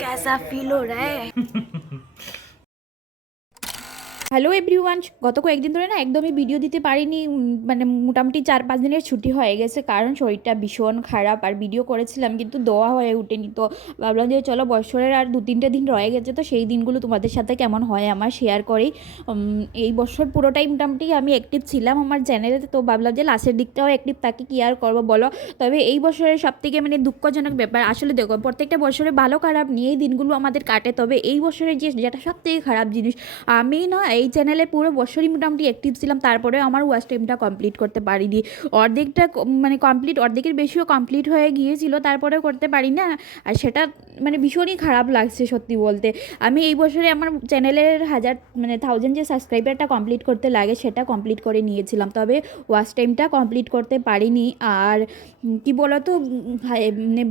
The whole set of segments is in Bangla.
कैसा फील हो रहा है? হ্যালো এভরিওয়ান, গত কয়েকদিন ধরে না একদমই ভিডিও দিতে পারিনি। মানে মোটামুটি 4-5 দিনের ছুটি হয়ে গেছে, কারণ শরীরটা ভীষণ খারাপ। আর ভিডিও করেছিলাম কিন্তু দেওয়া হয়ে ওঠেনি। তো ভাবলাম যে চলো বছরের আর 2-3টে দিন রয়ে গেছে, তো সেই দিনগুলো তোমাদের সাথে কেমন হয় আমার শেয়ার করি। এই বছর পুরোটাই মোটামুটি আমি অ্যাক্টিভ ছিলাম আমার চ্যানেলে, তো ভাবলাম যে লাস্টের দিকটাও অ্যাক্টিভ থাকি, কী আর করবো বলো। তবে এই বছরের সবথেকে মানে দুঃখজনক ব্যাপার, আসলে দেখো প্রত্যেকটা বছরে ভালো খারাপ নিয়েই দিনগুলো আমাদের কাটে, তবে এই বছরে যেটা সবথেকে খারাপ জিনিস, আমি না এই চ্যানেলে পুরো বছরই মোটামুটি অ্যাক্টিভ ছিলাম, তারপরে আমার ওয়াচ টাইমটা কমপ্লিট করতে পারিনি। অর্ধেকটা মানে কমপ্লিট, অর্ধেকের বেশিও কমপ্লিট হয়ে গিয়েছিল, তারপরেও করতে পারি না। আর সেটা মানে ভীষণই খারাপ লাগছে সত্যি বলতে। আমি এই বছরে আমার চ্যানেলের 1000 যে সাবস্ক্রাইবারটা কমপ্লিট করতে লাগে সেটা কমপ্লিট করে নিয়েছিলাম, তবে ওয়াচ টাইমটা কমপ্লিট করতে পারিনি। আর কি বলতো, মানে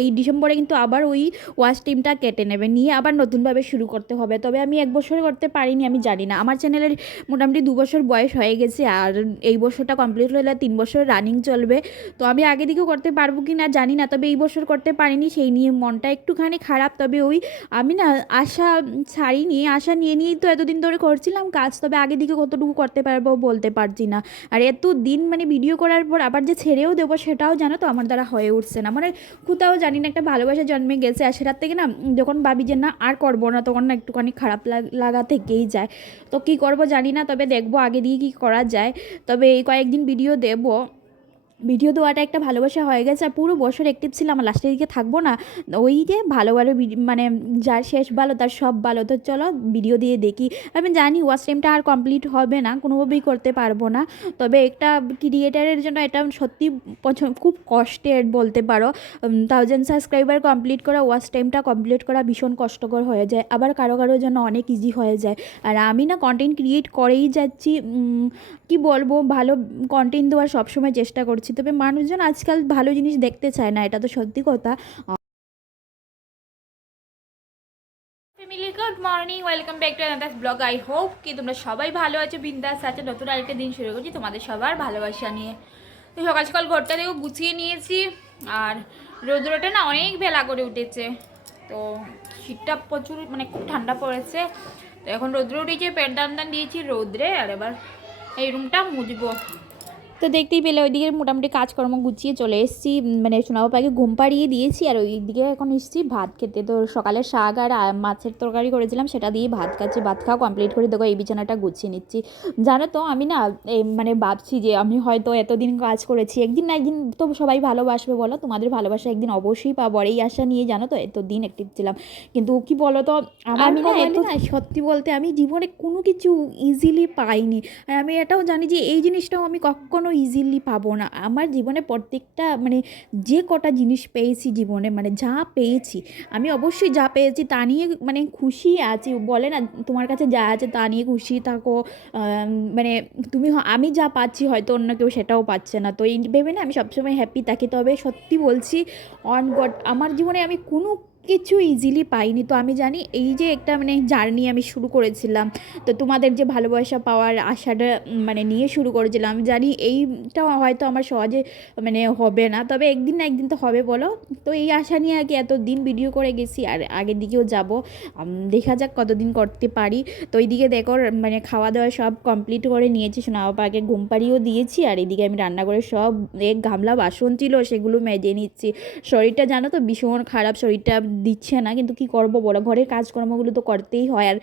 এই ডিসেম্বরে কিন্তু আবার ওই ওয়াচ টাইমটা কেটে নেবে, নিয়ে আবার নতুনভাবে শুরু করতে হবে। তবে আমি এক বছর করতে পারিনি, আমি জানি না। আমার চ্যানেলের মোটামুটি 2 বছর বয়স হয়ে গেছে, আর এই বছরটা কমপ্লিট হলে 3 বছর রানিং চলবে। তো আমি আগে দিকেও করতে পারবো কি না জানি না, তবে এই বছর করতে পারিনি, সেই নিয়ে মনটা একটুখানি খারাপ। তবে ওই আমি না আশা ছাড়িনি, আশা নিয়েই তো এতদিন ধরে করছিলাম কাজ, তবে আগে দিকে কতটুকু করতে পারবো বলতে পারছি না। আর এত দিন মানে ভিডিও করার পর আবার যে ছেড়েও দেবো সেটাও জানো তো আমার দ্বারা হয়ে উঠছে না। মানে কোথাও জানি না একটা ভালোবাসা জন্মে গেছে, আর সেটার থেকে না যখন ভাবি যে না আর করবো না, তখন না একটুখানি খারাপ লাগা থেকেই যায়। তো কী করবো জানি না, তবে দেখবো আগে দিয়ে কী করা যায়। তবে এই কয়েকদিন ভিডিও দেবো, ভিডিও দেওয়াটা একটা ভালোবাসা হয়ে গেছে। আর পুরো বছর অ্যাক্টিভ ছিলাম, লাস্টের দিকে থাকবো না, ওই যে ভালো ভালো মানে যার শেষ ভালো তার সব ভালো। তো চলো ভিডিও দিয়ে দেখি। আমি জানি ওয়াচ টাইমটা আর কমপ্লিট হবে না, কোনোভাবেই করতে পারবো না, তবে একটা ক্রিয়েটারের জন্য এটা সত্যি খুব কষ্টের বলতে পারো। 1000 সাবস্ক্রাইবার কমপ্লিট করা, ওয়াচ টাইমটা কমপ্লিট করা ভীষণ কষ্টকর হয়ে যায়, আবার কারো কারোর জন্য অনেক ইজি হয়ে যায়। আর আমি না কন্টেন্ট ক্রিয়েট করেই যাচ্ছি, কি বলবো, ভালো কন্টেন্ট দেওয়ার সবসময় চেষ্টা করছি, তবে মানুষজন আজকাল ভালো জিনিস দেখতে চায় না, এটা তো সত্যি কথা। Family, good morning, welcome back to another blog. I hope কি তোমরা সবাই ভালো আছো, বিন্দাস আছে। নতুন আরেকটা দিন শুরু করছি তোমাদের সবার ভালোবাসা নিয়ে। তো সকাল সকাল ঘরটা দেখো গুছিয়ে নিয়েছি, আর রোদ্রটা না অনেক বেলা করে উঠেছে, তো শীতটা প্রচুর মানে খুব ঠান্ডা পড়েছে। তো এখন রোদ্র উঠেছে, প্যান্ট টান দিয়েছি রোদ্রে, আর এবার এই রুমটা মুছবো। তো দেখতেই পেলে ওইদিকে মোটামুটি কাজকর্ম গুছিয়ে চলে এসেছি, মানে সোনাবাপাকে ঘুম পাড়িয়ে দিয়েছি, আর ওইদিকে এখন এসেছি ভাত খেতে। তো সকালে শাক আর মাছের তরকারি করেছিলাম, সেটা দিয়ে ভাত খাচ্ছি। ভাত খাওয়া কমপ্লিট করে দেখো এই বিছানাটা গুছিয়ে নিচ্ছি। জানো তো আমি না মানে ভাবছি যে আমি হয়তো এতদিন কাজ করেছি, একদিন না একদিন তো সবাই ভালোবাসবে বলো, তোমাদের ভালোবাসা একদিন অবশ্যই পাবো, আর এই আশা নিয়ে জানো তো এতদিন অ্যাক্টিভ ছিলাম। কিন্তু কি বলো তো, আমি না সত্যি বলতে আমি জীবনে কোনো কিছু ইজিলি পাইনি। আর আমি এটাও জানি যে এই জিনিসটাও আমি কখনো ইজিলি পাবো না। আমার জীবনে প্রত্যেকটা মানে যে কটা জিনিস পেয়েছি জীবনে, মানে যা পেয়েছি, আমি অবশ্যই যা পেয়েছি তা নিয়ে মানে খুশি আছি। বলে না তোমার কাছে যা আছে তা নিয়ে খুশি থাকো, মানে আমি যা পাচ্ছি হয়তো অন্য কেউ সেটাও পাচ্ছে না, তো এই ভেবে না আমি সবসময় হ্যাপি থাকি। তবে সত্যি বলছি, অন গড আমার জীবনে আমি কোনো কিছু ইজিলি পাইনি। তো আমি জানি এই যে একটা মানে জার্নি আমি শুরু করেছিলাম, তো তোমাদের যে ভালোবাসা পাওয়ার আশাটা মানে নিয়ে শুরু করেছিলাম, আমি জানি এইটা হয়তো আমার সহজে মানে হবে না, তবে একদিন না একদিন তো হবে বলো। তো এই আশা নিয়ে আগে এত দিন ভিডিও করে গেছি, আর আগের দিকেও যাব, দেখা যাক কতদিন করতে পারি। তো এইদিকে দেখো মানে খাওয়া দাওয়া সব কমপ্লিট করে নিয়েছি, শোনা বাবাকে ঘুম পাড়িয়েও দিয়েছি, আর এইদিকে আমি রান্না করে সব এক গামলা বাসন ছিল সেগুলো মেজে নিচ্ছি। শরীরটা জানো তো ভীষণ খারাপ, শরীরটা দিচ্ছে না, কিন্তু কি করব বলো, ঘরের কাজকর্মগুলো তো করতেই হয়, আর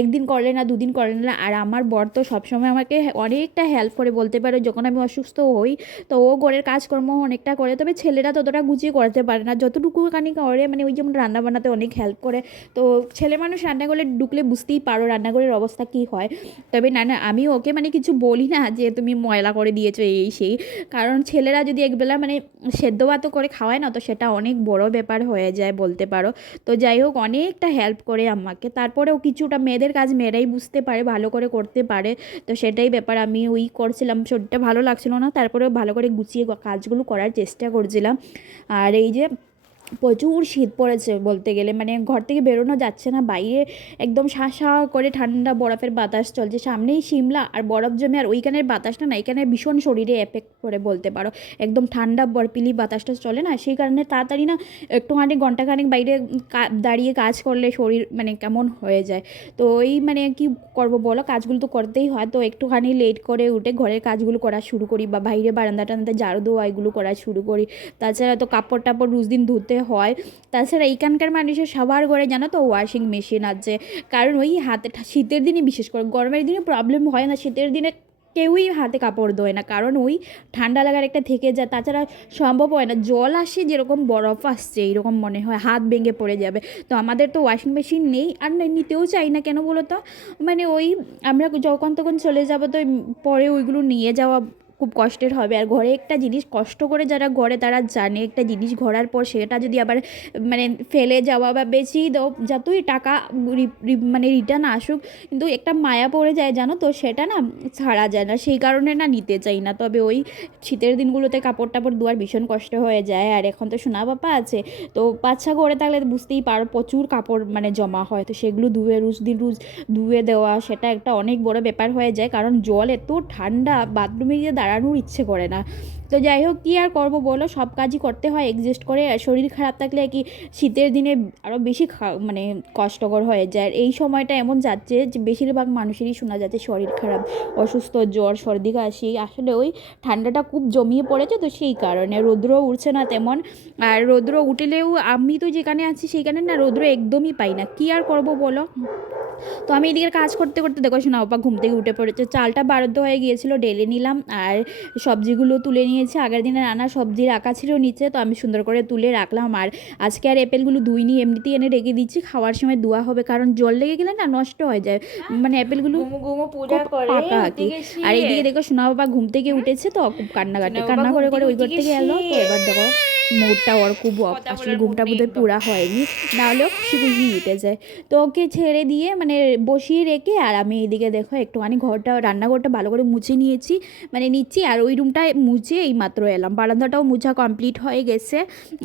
একদিন করলে না দুদিন করলে না। আর আমার বর তো সবসময় আমাকে অনেকটা হেল্প করে বলতে পারে, যখন আমি অসুস্থ হই তো ও ঘরের কাজকর্ম অনেকটা করে, তবে ছেলেরা ততটা গুছিয়ে করতে পারে না, যতটুকুখানি করে মানে ওই যেমন রান্না বান্নাতে অনেক হেল্প করে। তো ছেলে মানুষ রান্নাঘরে ঢুকলে বুঝতেই পারো রান্নাঘরের অবস্থা কী হয়। তবে না না আমি ওকে মানে কিছু বলি না যে তুমি ময়লা করে দিয়েছো এই সেই, কারণ ছেলেরা যদি একবেলা মানে সেদ্ধ ভাতও করে খাওয়ায় না, তো সেটা অনেক বড় ব্যাপার হয়ে যায় বলতে পারো। তো যাই হোক অনেকটা হেল্প করে আমাকে, তারপরেও কিছুটা মেয়েদের কাজ মেয়েরাই বুঝতে পারে, ভালো করে করতে পারে। তো সেটাই ব্যাপার, আমি ওই করছিলাম, শরীরটা ভালো লাগছিল না, তারপরেও ভালো করে গুছিয়ে কাজগুলো করার চেষ্টা করছিলাম। আর এই যে প্রচুর শীত পড়েছে বলতে গেলে, মানে ঘর থেকে বেরোনো যাচ্ছে না, বাইরে একদম শাঁ করে ঠান্ডা বরফের বাতাস চলছে, সামনেই সিমলা আর বরফ জমে, আর ওইখানের বাতাসটা না এখানে ভীষণ শরীরে এফেক্ট করে বলতে পারো, একদম ঠান্ডা বরফিলি বাতাসটা চলে না, সেই কারণে তাড়াতাড়ি না একটুখানি ঘন্টাখানেক বাইরে দাঁড়িয়ে কাজ করলে শরীর মানে কেমন হয়ে যায়। তো ওই মানে কি করবো বলো, কাজগুলো তো করতেই হয়, তো একটুখানি লেট করে উঠে ঘরের কাজগুলো করা শুরু করি, বা বাইরে বারান্দা টান্দা ঝাড়ু দেওয়া এগুলো করা শুরু করি। তাছাড়া তো কাপড় টাপড় রোজ দিন ধুতে হয়। তাছাড়া এইখানকার মানুষের সবার ঘরে জানো তো ওয়াশিং মেশিন আছে, কারণ ওই হাতে শীতের দিনে বিশেষ করে, গরমের দিনে প্রবলেম হয় না, শীতের দিনে কেউই হাতে কাপড় ধোয় না, কারণ ওই ঠান্ডা লাগার একটা থেকে যায়, তাছাড়া সম্ভব হয় না, জল আসে যেরকম বরফ আসছে এইরকম মনে হয় হাত ভেঙে পড়ে যাবে। তো আমাদের তো ওয়াশিং মেশিন নেই, আর নিতেও চাই না, কেন বলো তো, মানে ওই আমরা যখন তখন চলে যাবো, তো পরে ওইগুলো নিয়ে যাওয়া খুব কষ্টের হবে। আর ঘরে একটা জিনিস কষ্ট করে যারা ঘরে তারা জানে, একটা জিনিস ঘোরার পর সেটা যদি আবার মানে ফেলে যাওয়া বা বেচেই দাও, যতই টাকা মানে রিটার্ন আসুক, কিন্তু একটা মায়া পড়ে যায় জানো তো, সেটা না ছাড়া যায় না, সেই কারণে না নিতে চাই না। তবে ওই শীতের দিনগুলোতে কাপড় টাপড় ধোয়ার ভীষণ কষ্ট হয়ে যায়, আর এখন তো সোনা বাবা আছে, তো বাচ্চা ঘরে থাকলে বুঝতেই পারো প্রচুর কাপড় মানে জমা হয়, তো সেগুলো ধুয়ে রোজ ধুয়ে দেওয়া সেটা একটা অনেক বড় ব্যাপার হয়ে যায়, কারণ জল এত ঠান্ডা বাথরুমে গিয়ে দাঁড়ানোর ইচ্ছে করে না। তো যাই হোক, কী আর করবো বলো, সব কাজই করতে হয় অ্যাডজাস্ট করে, আর শরীর খারাপ থাকলে কি শীতের দিনে আরও বেশি মানে কষ্টকর হয়ে যায়। আর এই সময়টা এমন যাচ্ছে যে বেশিরভাগ মানুষেরই শোনা যাচ্ছে শরীর খারাপ, অসুস্থ, জ্বর সর্দি কাশি, আসলে ওই ঠান্ডাটা খুব জমিয়ে পড়েছে, তো সেই কারণে রৌদ্র উঠছে না তেমন। আর রৌদ্র উঠলেও আমি তো যেখানে আছি সেইখানে না রৌদ্র একদমই পাই না, কী আর করবো বলো। তো আমি এদিকে কাজ করতে করতে দেখো শোনা বাবা ঘুম থেকে উঠে পড়েছে, চালটা বারদ্দ হয়ে গিয়েছিল ঢেলে নিলাম, আর সবজিগুলো তুলে নিয়েছি, আগের দিনে রান্না সবজি রাখা ছিল নিচে, তো আমি সুন্দর করে তুলে রাখলাম। আর আজকে আর অ্যাপেলগুলো ধুইনি, এমনিতেই এনে রেখে দিচ্ছি, খাওয়ার সময় ধোয়া হবে, কারণ জল লেগে গেলে না নষ্ট হয়ে যায়, মানে অ্যাপেলগুলো পূজা করে পাকা আর উঠে কি। গেছি। আর এইদিকে দেখো সোনা বাবা ঘুম থেকে উঠেছে, তো খুব সোনা কান্নাকাটি বাবা কান্না ঘুম করে থেকে ওই উঠে ঘর থেকে গেছি। এলো, তো এবার দেখো মুডটা ওর খুব অফ, কথা আসলে বলার মুড ঘুমটা নেই বোধহয় একদম। পুরা হয়নি, না হলেও খুশি খুশি উঠে যায়। তো ওকে ছেড়ে দিয়ে মানে বসিয়ে রেখে, আর আমি এইদিকে দেখো একটুখানি ঘরটা রান্নাঘরটা ভালো করে মুছে নিয়েছি, মানে নিচ্ছি, আর ওই রুমটায় মুছে এই মাত্র এলাম, বারান্দাটাও মুছা কমপ্লিট হয়ে গেছে।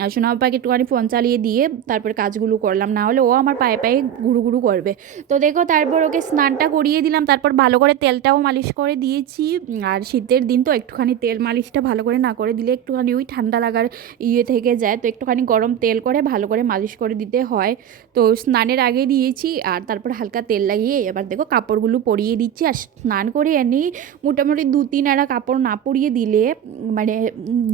আর সোনা বাবাকে একটুখানি ফোন চালিয়ে দিয়ে তারপর কাজগুলো করলাম, না হলে ও আমার পায়ে পায়ে ঘুরু ঘুরু করবে। তো দেখো তারপর ওকে স্নানটা করিয়ে দিলাম, তারপর ভালো করে তেলটাও মালিশ করে দিয়েছি। আর শীতের দিন তো একটুখানি তেল মালিশটা ভালো করে না করে দিলে একটুখানি ওই ঠান্ডা লাগার থেকে যায়, তো একটুখানি গরম তেল করে ভালো করে মালিশ করে দিতে হয়। তো স্নানের আগে দিয়েছি, আর তারপর হালকা তেল লাগিয়ে এবার দেখো কাপড়গুলো পরিয়ে দিচ্ছি। আর স্নান করে এনেই মোটামুটি 2-3 আড়া কাপড় না পরিয়ে দিলে মানে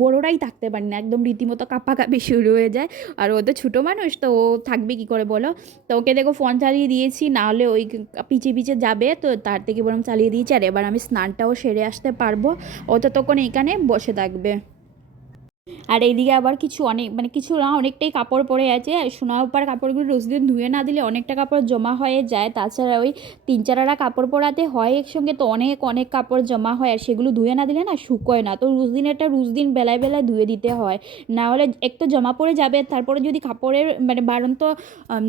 বড়োরাই থাকতে পারি না, একদম রীতিমতো কাঁপাকাঁপি শুরু হয়ে যায়। আর ও তো ছোটো মানুষ, তো ও থাকবে কী করে বলো। তো ওকে দেখো ফোন চালিয়ে দিয়েছি, না হলে ওই পিছিয়ে পিছিয়ে যাবে, তো তার থেকে বরং চালিয়ে দিয়েছি। আর এবার আমি স্নানটাও সেরে আসতে পারবো, ও তো তখন এখানে বসে থাকবে। আর এইদিকে আবার কিছু অনেক মানে কিছু না অনেকটাই কাপড় পরে আছে, সোনা উপার কাপড়গুলো রোজ দিন ধুয়ে না দিলে অনেকটা কাপড় জমা হয়ে যায়, তাছাড়া ওই 3-4 আড়া কাপড় পরাতে হয় একসঙ্গে, তো অনেক অনেক কাপড় জমা হয়, আর সেগুলো ধুয়ে না দিলে না শুকোয় না, তো রোজ দিন বেলায় বেলায় ধুয়ে দিতে হয়, না হলে এক তো জমা পড়ে যাবে, তারপরে যদি কাপড়ের মানে বাড়ন্ত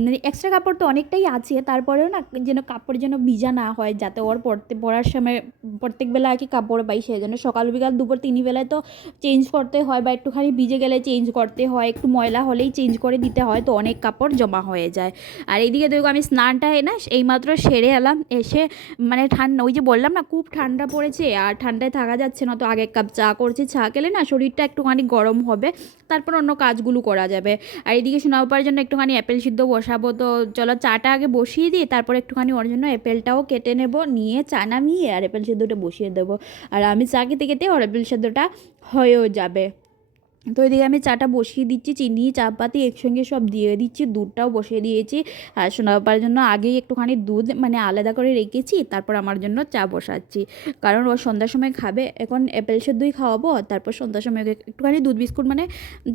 মানে এক্সট্রা কাপড় তো অনেকটাই আছে, তারপরেও না যেন কাপড় যেন ভিজা না হয়, যাতে ওর পরার সময় প্রত্যেক বেলা আর কি কাপড় পাই, সেই জন্য সকাল বিকাল দুপুর 3 বেলায় তো চেঞ্জ করতে হয়, বা একটুখানি ভিজে গেলে চেঞ্জ করতে হয়, একটু ময়লা হলেই চেঞ্জ করে দিতে হয়, তো অনেক কাপড় জমা হয়ে যায়। আর এইদিকে দেখো আমি স্নানটা না এইমাত্র সেরে এলাম, এসে মানে ঠান্ডা ওই যে বললাম না খুব ঠান্ডা পড়েছে, আর ঠান্ডায় থাকা যাচ্ছে না, তো আগে এক কাপ চা করছি, চা খেলে না শরীরটা একটুখানি গরম হবে, তারপর অন্য কাজগুলো করা যাবে। আর এইদিকে সোনা উপার জন্য একটুখানি অ্যাপেল সিদ্ধ বসাবো, তো চলো চাটা আগে বসিয়ে দিই, তারপর একটুখানি ওর জন্য অ্যাপেলটাও কেটে নেব, নিয়ে চা নামিয়ে আর অ্যাপেল সিদ্ধটা বসিয়ে দেবো। আর আমি চা খেতে খেতে ওর অ্যাপেল সিদ্ধটা হয়েও যাবে। তো এদিকে আমি চাটা বসিয়ে দিচ্ছি, চিনি চাপাতি একসঙ্গে সব দিয়ে দিচ্ছি, দুধটাও বসিয়ে দিয়েছি। আর সোনা বাবার জন্য আগেই একটুখানি দুধ মানে আলাদা করে রেখেছি, তারপর আমার জন্য চা বসাচ্ছি, কারণ ও সন্ধ্যার সময় খাবে, এখন অ্যাপেল সেদ্ধই খাওয়াবো, তারপর সন্ধ্যার সময় ওকে একটুখানি দুধ বিস্কুট মানে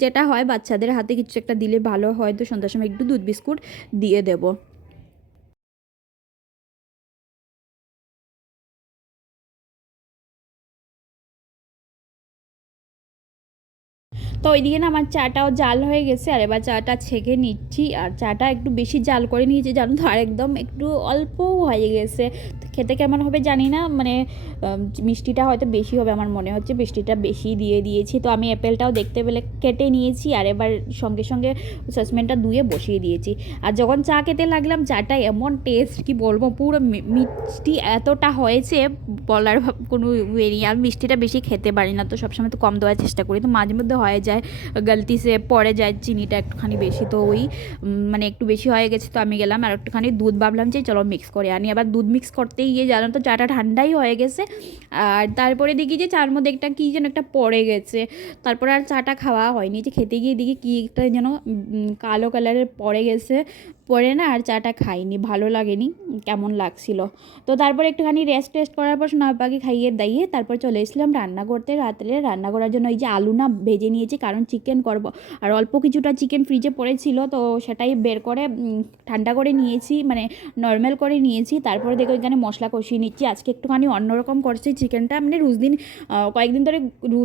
যেটা হয় বাচ্চাদের হাতে কিছু একটা দিলে ভালো হয়, তো সন্ধ্যার সময় একটু দুধ বিস্কুট দিয়ে দেবো। তো ওইদিকে না আমার চাটাও জাল হয়ে গেছে, আর এবার চাটা ছেঁকে নিচ্ছি। আর চাটা একটু বেশি জাল করে নিয়েছি জানো তো, আর একদম একটু অল্প হয়ে গেছে। খেতে কেমন হবে জানি না, মানে মিষ্টিটা হয়তো বেশি হবে আমার মনে হচ্ছে, মিষ্টিটা বেশি দিয়ে দিয়েছি। তো আমি অ্যাপেলটাও দেখতে পেলে কেটে নিয়েছি, আর এবার সঙ্গে সঙ্গে সসপ্যানটা ধুয়ে বসিয়ে দিয়েছি। আর যখন চা খেতে লাগলাম, চাটা এমন টেস্ট কি বলবো, পুরো মিষ্টি এতটা হয়েছে বলার কোনো ওয়ে নেই। আমি মিষ্টিটা বেশি খেতে পারি না, তো সবসময় তো কম দেওয়ার চেষ্টা করি, তো মাঝে মধ্যে হয়ে যায় গলতি সে পড়ে যায় চিনিটা একটুখানি বেশি, তো ওই মানে একটু বেশি হয়ে গেছে। তো আমি গেলাম আর একটুখানি দুধ, ভাবলাম যে চলো মিক্স করে আনি। আবার দুধ মিক্স করতে গিয়ে জানো তো চাটা ঠান্ডাই হয়ে গেছে, আর তারপরে দেখি যে চার মধ্যে একটা কী যেন একটা পড়ে গেছে। তারপরে আর চাটা খাওয়া হয়নি, যে খেতে গিয়ে দেখি কী একটা যেন কালো কালারের পড়ে গেছে, পরে না আর চাটা খাইনি, ভালো লাগেনি, কেমন লাগছিল। তো তারপর একটুখানি রেস্ট করার পর সোনাপাকে খাইয়ে দাইয়ে তারপর চলে এসেছিলাম রান্না করতে। রাত্রে রান্না করার জন্য এই যে আলু না ভেজে নিয়েছি, কারণ চিকেন করব। আর অল্প কিছুটা চিকেন ফ্রিজে পড়েছিল, তো সেটাই বের করে ঠান্ডা করে নিয়েছি, মানে নর্মাল করে নিয়েছি। তারপরে দেখো এখানে মশলা কষিয়ে নিচ্ছি। আজকে একটুখানি অন্যরকম করছি চিকেনটা, মানে রোজ দিন কয়েকদিন ধরে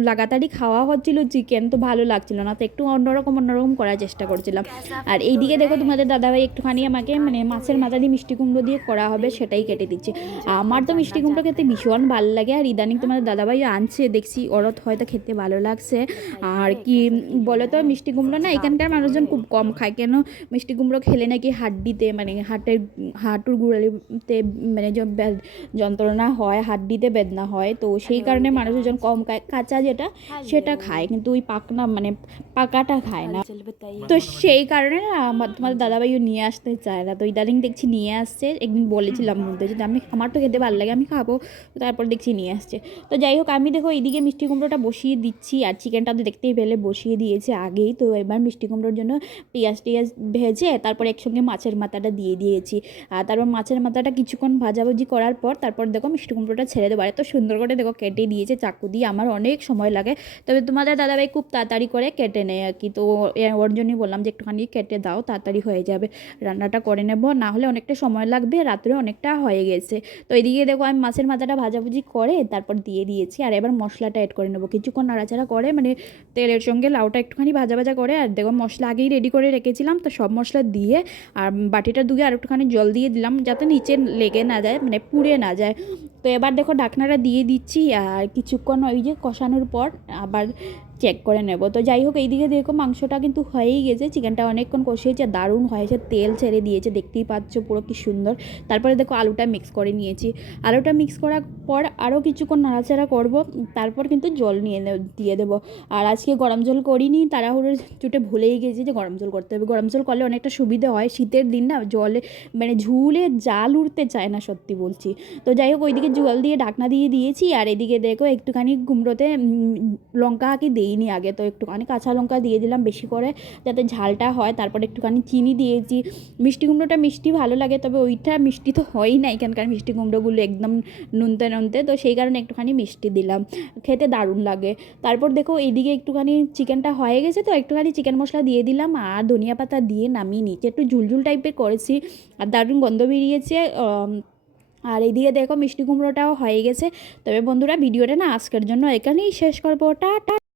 লাগাতারই খাওয়া হচ্ছিল চিকেন, তো ভালো লাগছিল না, তো একটু অন্যরকম করার চেষ্টা করছিলাম। আর এইদিকে দেখো তোমাদের দাদাভাই একটুখানি আমাকে মানে মাছের মাথা দিয়ে মিষ্টি কুমড়ো দিয়ে করা হবে সেটাই কেটে দিচ্ছে। আমার তো মিষ্টি কুমড়ো খেতে ভীষণ ভালো লাগে, আর ইদানিং তোমাদের দাদাভাই আনছে দেখছি, ওরও হয়তো খেতে ভালো লাগছে। আর কি বলে তো, মিষ্টি কুমড়ো না এখানকার মানুষজন খুব কম খায়, কেন মিষ্টি কুমড়ো খেলে নাকি হাড্ডিতে মানে হাঁটুর গুড়ালিতে মানে যন্ত্রণা হয়, হাড্ডিতে বেদনা হয়, তো সেই কারণে মানুষজন কম খায়, কাঁচা যেটা সেটা খায়, কিন্তু ওই মানে পাকাটা খায় না। তো সেই কারণে না তোমাদের দাদাভাইও নিয়ে আসতে চায় না, তো ইদানিং দেখছি নিয়ে আসছে। একদিন বলেছিলাম মধ্যে যদি আমার তো খেতে ভালো লাগে, আমি খাবো, তারপর দেখছি নিয়ে আসছে। তো যাই হোক, আমি দেখো এইদিকে মিষ্টি কুমড়োটা বসিয়ে দিচ্ছি, আর চিকেনটা তো দেখতেই পেলে বসিয়ে দিয়েছে আগেই। তো এবার মিষ্টি কুমড়োর জন্য পেঁয়াজ ভেজে তারপর একসঙ্গে মাছের মাথাটা দিয়ে দিয়েছি। আর তারপর মাছের মাথাটা কিছুক্ষণ ভাজাভুজি করার পর তারপর দেখো মিষ্টি কুমড়োটা ছেড়ে দেবো। এত সুন্দর করে দেখো কেটে দিয়েছে চাকু দিয়ে, আমার অনেক সময় লাগে, তবে তোমাদের দাদাভাই খুব তাড়াতাড়ি করে কেটে নেয় আর কি। তো ওর জন্যই বললাম যে একটুখানি কেটে দাও, তাড়াতাড়ি হয়ে যাবে, রান্নাটা করে নেব, না হলে অনেকটা সময় লাগবে, রাত্রে অনেকটা হয়ে গেছে। তো এদিকে দেখো আমি মাছের মাথাটা ভাজাভুজি করে তারপর দিয়ে দিয়েছি, আর এবার মশলাটা অ্যাড করে নেবো। কিছুক্ষণ নাড়াচাড়া করে মানে তেলের সঙ্গে লাউটা একটুখানি ভাজা করে, আর দেখো মশলা আগেই রেডি করে রেখেছিলাম, তো সব মশলা দিয়ে আর বাটিটা ধুয়ে আর একটুখানি জল দিয়ে দিলাম, যাতে নিচে লেগে না যায়, মানে পুড়ে না যায়। তো এবার দেখো ঢাকনাটা দিয়ে দিচ্ছি, আর কিছুক্ষণ ওই যে কষানোর পর আবার চেক করে নেব। তো যাই হোক, এইদিকে দেখো মাংসটা কিন্তু হয়েই গেছে, চিকেনটা অনেকক্ষণ কষিয়েছে, দারুণ হয়েছে, তেল ছেড়ে দিয়েছে, দেখতেই পাচ্ছ পুরো কি সুন্দর। তারপরে দেখো আলুটা মিক্স করে নিয়েছি, আলুটা মিক্স করার পর আরও কিছুক্ষণ নাড়াচাড়া করব, তারপর কিন্তু জল দিয়ে দেবো। আর আজকে গরম জল করিনি, তাড়াহুড়োর চুটে ভুলেই গেছি যে গরম জল করতে হবে। গরম জল করলে অনেকটা সুবিধা হয়, শীতের দিন না জলে মানে ঝুলে জাল উঠতে চায় না, সত্যি বলছি। তো যাই হোক, ওইদিকে জল দিয়ে ঢাকনা দিয়ে দিয়েছি, আর এদিকে দেখো একটুখানি কুমড়োতে লঙ্কা দিইনি আগে, তো একটুখানি কাঁচা লঙ্কা দিয়ে দিলাম বেশি করে, যাতে ঝালটা হয়। তারপর একটুখানি চিনি দিয়েছি, মিষ্টি কুমড়োটা মিষ্টি ভালো লাগে, তবে ওইটা মিষ্টি তো হয়ই না, এখানকার মিষ্টি কুমড়োগুলো একদম নুনতে, তো সেই কারণে একটুখানি মিষ্টি দিলাম, খেতে দারুণ লাগে। তারপর দেখো এইদিকে একটুখানি চিকেনটা হয়ে গেছে, তো একটুখানি চিকেন মশলা দিয়ে দিলাম, আর ধনিয়া পাতা দিয়ে নামিয়ে নিচে একটু ঝুলঝুল টাইপের করেছি, আর দারুণ গন্ধ বেরিয়েছে। আর এইদিকে দেখো মিষ্টি কুমড়োটাও হয়ে গেছে। তবে বন্ধুরা, ভিডিওটা না আজকের জন্য এখানেই শেষ করবো, টাটা।